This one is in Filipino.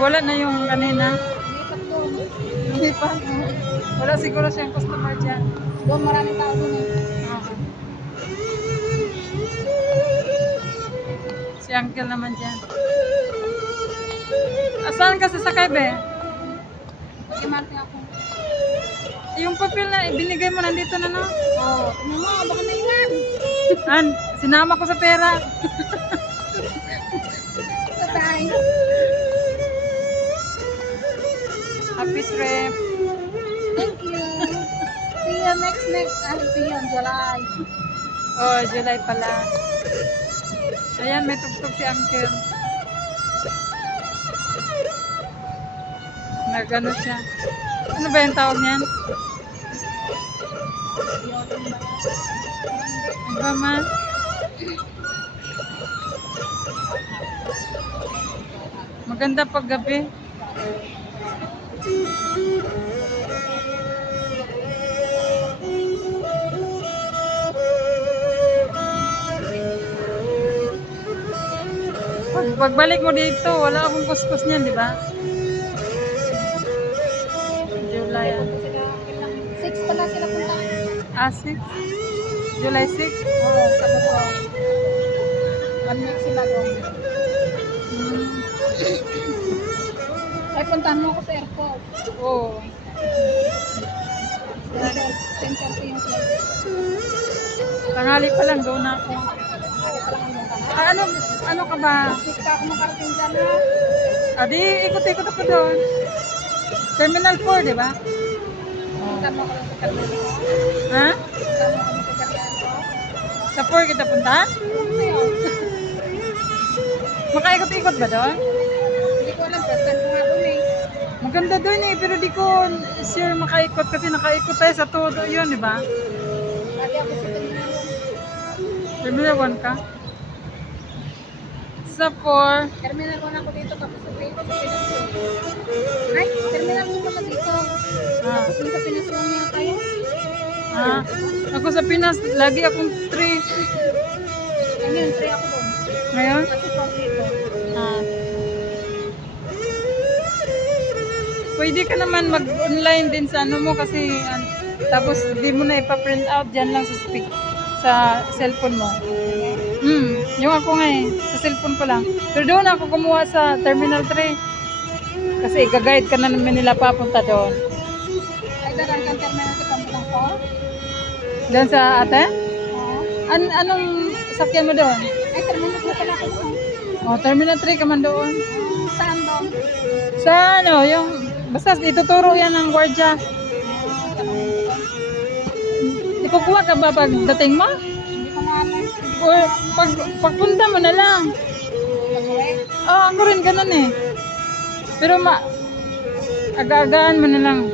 Nawala na yung kanina. Lipat doon. Lipat. Wala siguro siyang customer dyan. Doon maraming tao doon eh. Si uncle naman dyan. Saan ka sasakay, be? Pag-imarte ako. Yung papel na binigay mo nandito na, no? Oo. Ano mo, baka naiwan. Sinama ko sa pera. Patay. Happy trip. Thank you. See you next. See you in July. Oh, July pala. Ayan, may tugtog si uncle. Nagano siya. Ano ba yung tawag niyan? Ano ba man? Maganda pag gabi. Pagbalik mo dito, wala akong kuskus niyan, di ba? July. 6 pala sila punta. 6? July 6? Oo, Sabado. 1 week sila doon. Ay, puntahan mo ako sa airport. Oo. 10:30 yung flight. Tanghali pa lang, go na ako. Ano ka ba? Gusto ka ako makarating dyan ha? Di, ikot-ikot ako doon. Terminal 4, di ba? Puntahan mo ako lang sa Carmen. Ha? Puntahan mo kami sa Carmen ko. Sa 4 kita punta? Makaikot-ikot ba doon? Hindi ko alam, first time ko nga doon eh. Maganda doon eh, pero di ko sure makaikot kasi nakaikot tayo sa todo yun, di ba? Lagi ako sa Terminal 1. Terminal 1 ka? Sa 4, Terminal 1 ako dito, tapos sa Pinas ay, Terminal 1 pala dito. Tapos sa Pinas lang niya tayo. Ako sa Pinas, lagi akong 3. Ngayon, 3 ako doon. Ngayon? Kasi 4 dito. Pwede ka naman mag-online din sa ano mo kasi tapos di mo na ipa-print out dyan lang sa cellphone mo. Yung ako nga sa cellphone ko lang. Pero doon ako kumuha sa Terminal 3. Kasi i-guide ka na naman nila papunta doon. Ay, darang kang Terminal sa Pampang ko? Doon sa ate? Oo. Anong sakyan mo doon? Ay, Terminal 3 pala ako doon. Oh, Terminal 3 ka man doon. Saan doon? Sa ano, yung basta ituturo yan ng gwardiya. Ikukuha ka ba pagdating mo? Hindi ko nga alam. O pagpunta mo na lang. Ako rin ganun eh. Pero aga-agaan mo na lang.